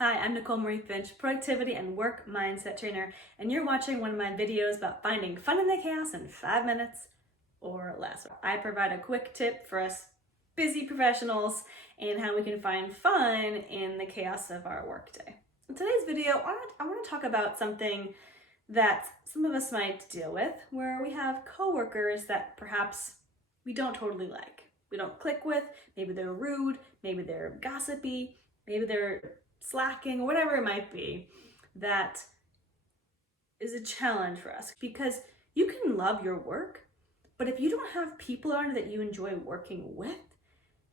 Hi, I'm Nicole Finch, productivity and work mindset trainer, and you're watching one of my videos about finding fun in the chaos in 5 minutes or less. I provide a quick tip for us busy professionals and how we can find fun in the chaos of our workday. In today's video, I want to talk about something that some of us might deal with, where we have coworkers that perhaps we don't totally like. We don't click with, maybe they're rude, maybe they're gossipy, maybe they're slacking, whatever it might be, that is a challenge for us. Because you can love your work, but if you don't have people around you that you enjoy working with,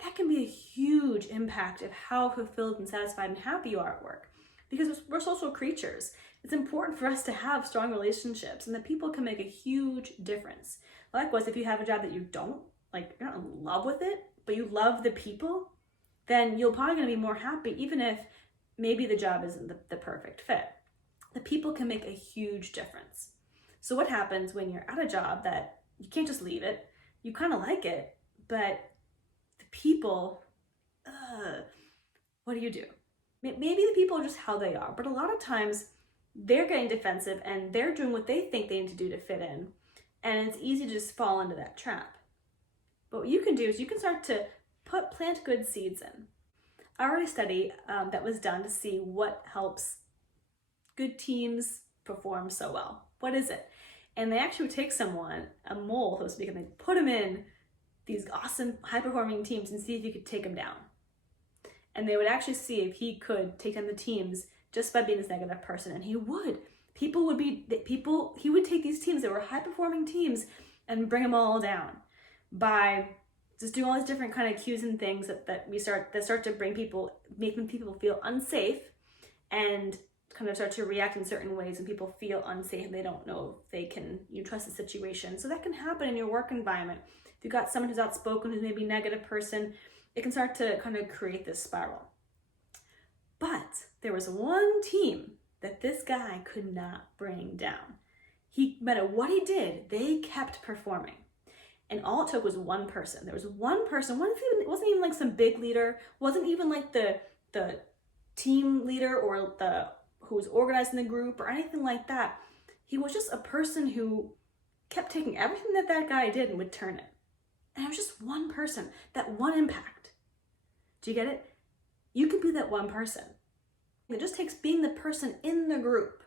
that can be a huge impact of how fulfilled and satisfied and happy you are at work. Because we're social creatures. It's important for us to have strong relationships, and that people can make a huge difference. Likewise, if you have a job that you don't like, you're not in love with it, but you love the people, then you're probably going to be more happy, even if maybe the job isn't the perfect fit. The people can make a huge difference. So what happens when you're at a job that you can't just leave it, you kind of like it, but the people, what do you do? Maybe the people are just how they are, but a lot of times they're getting defensive and they're doing what they think they need to do to fit in, and it's easy to just fall into that trap. But what you can do is you can start to plant good seeds in. I already studied that was done to see what helps good teams perform so well. What is it? And they actually would take someone, a mole, so to speak, and they put him in these awesome high-performing teams and see if he could take them down. And they would actually see if he could take down the teams just by being this negative person, and he would. He would take these teams that were high-performing teams and bring them all down by just doing all these different kind of cues and things that start to make people feel unsafe, and kind of start to react in certain ways when people feel unsafe and they don't know if they can trust the situation. So that can happen in your work environment. If you've got someone who's outspoken, who's maybe a negative person, it can start to kind of create this spiral. But there was one team that this guy could not bring down. No matter what he did, they kept performing. And all it took was one person. There was one person, it wasn't even like some big leader, wasn't even like the team leader or who was organizing the group or anything like that. He was just a person who kept taking everything that guy did and would turn it. And it was just one person, that one impact. Do you get it? You can be that one person. It just takes being the person in the group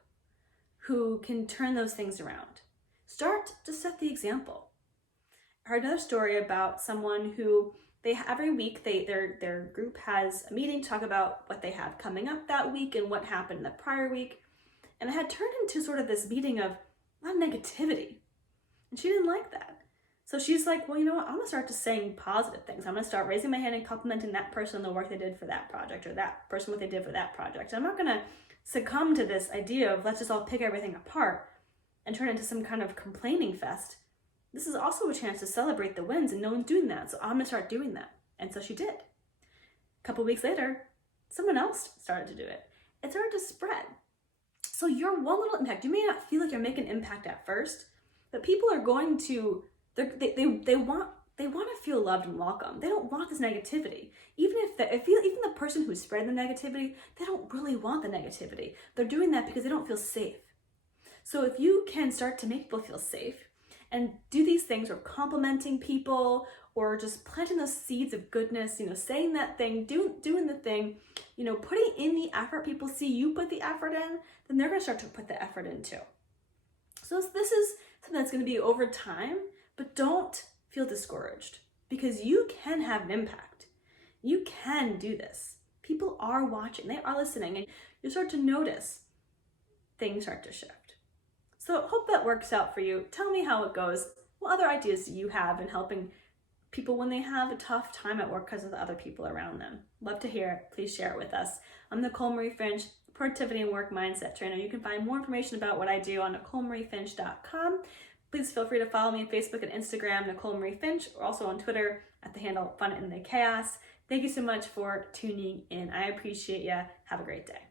who can turn those things around. Start to set the example. I heard another story about someone who every week their group has a meeting to talk about what they have coming up that week and what happened the prior week. And it had turned into sort of this meeting of a lot of negativity. And she didn't like that. So she's like, well, you know what? I'm going to start just saying positive things. I'm going to start raising my hand and complimenting that person on the work they did for that project, or that person what they did for that project. And I'm not going to succumb to this idea of let's just all pick everything apart and turn it into some kind of complaining fest. This is also a chance to celebrate the wins, and no one's doing that. So I'm going to start doing that. And so she did. A couple weeks later, someone else started to do it. It started to spread. So your one little impact, you may not feel like you're making an impact at first, but people are going to, they want to feel loved and welcome. They don't want this negativity. Even the person who's spreading the negativity, they don't really want the negativity. They're doing that because they don't feel safe. So if you can start to make people feel safe and do these things, or complimenting people, or just planting those seeds of goodness, saying that thing, doing the thing, putting in the effort, people see you put the effort in, then they're going to start to put the effort in too. So this is something that's going to be over time, but don't feel discouraged, because you can have an impact. You can do this. People are watching, they are listening, and you start to notice things start to shift. So hope that works out for you. Tell me how it goes. What other ideas do you have in helping people when they have a tough time at work because of the other people around them? Love to hear it. Please share it with us. I'm Nicole Finch, productivity and work mindset trainer. You can find more information about what I do on NicoleMarieFinch.com. Please feel free to follow me on Facebook and Instagram, Nicole Finch, or also on Twitter at the handle Fun in the Chaos. Thank you so much for tuning in. I appreciate you. Have a great day.